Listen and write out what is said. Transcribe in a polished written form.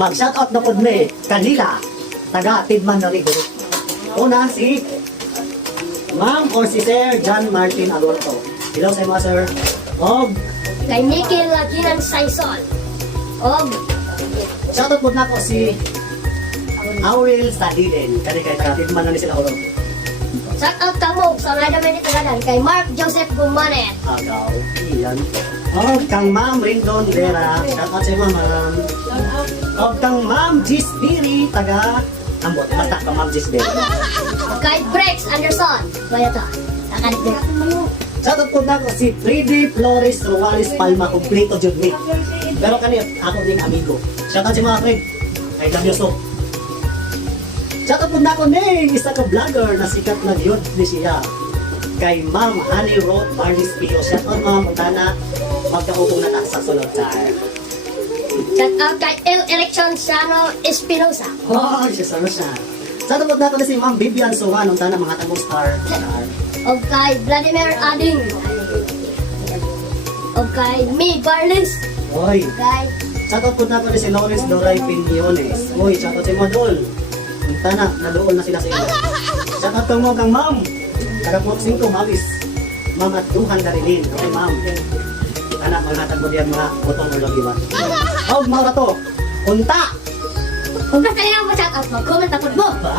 Mag-shoutout na po me kanila, taga Tidman na Rigo. Una si Ma'am or si Sir John Martin Agorto. Hello sa mga sir. Og Kay Nikki Laginan Saison. Og shoutout po na ko si Aurel Sadiden. Kani kay taga Tidman na ni sila Oro. shout out kamo sa Rada Mediterranean kay Mark Joseph Gumanet. Agaw, iyan. Og kang Ma'am Rindon Vera. Shoutout sa mga ma'am. Og kang Ma'am Gisbiri taga Ambot. Basta kang Ma'am Gisbiri. Kay Brex Anderson. Kaya to. Nakalit. Shoutout po na ko si Freddy Flores Ruales Palma, kumpleto jud ni. Pero kani ako ding amigo. Shoutout si mga Fred. Kay Damyoso. Shoutout po na ko ni isa ka vlogger na sikat na yun ni siya. Kay Ma'am Honey Road Barnes Pio. Shoutout Ma'am Utana. Magkaubong na ta sa sunod time. Shout out kay El Erection Sano Espinosa. Oh, siya sana siya. Shoutout po na ko na si Ma'am Vivian Suwan. Utana mga tagong star. Og kay Vladimir Ading. Og kay Mi Barlis. Oy. Kay Shoutout po na ko ni si Lawrence Doray Piniones. Uy, shoutout si Modol. Punta na, nadoon na sila sa iyo. Shoutout ko mo kang ma'am. Taga-port 5, mabis. Ma'am at Duhan Darilin. Okay, ma'am. Anak, maghatag mo diyan mga butong ulo, di ba? Oh, mga to. Unta! kung gusto niyo mo shout out mo, comment ako mo. Ba?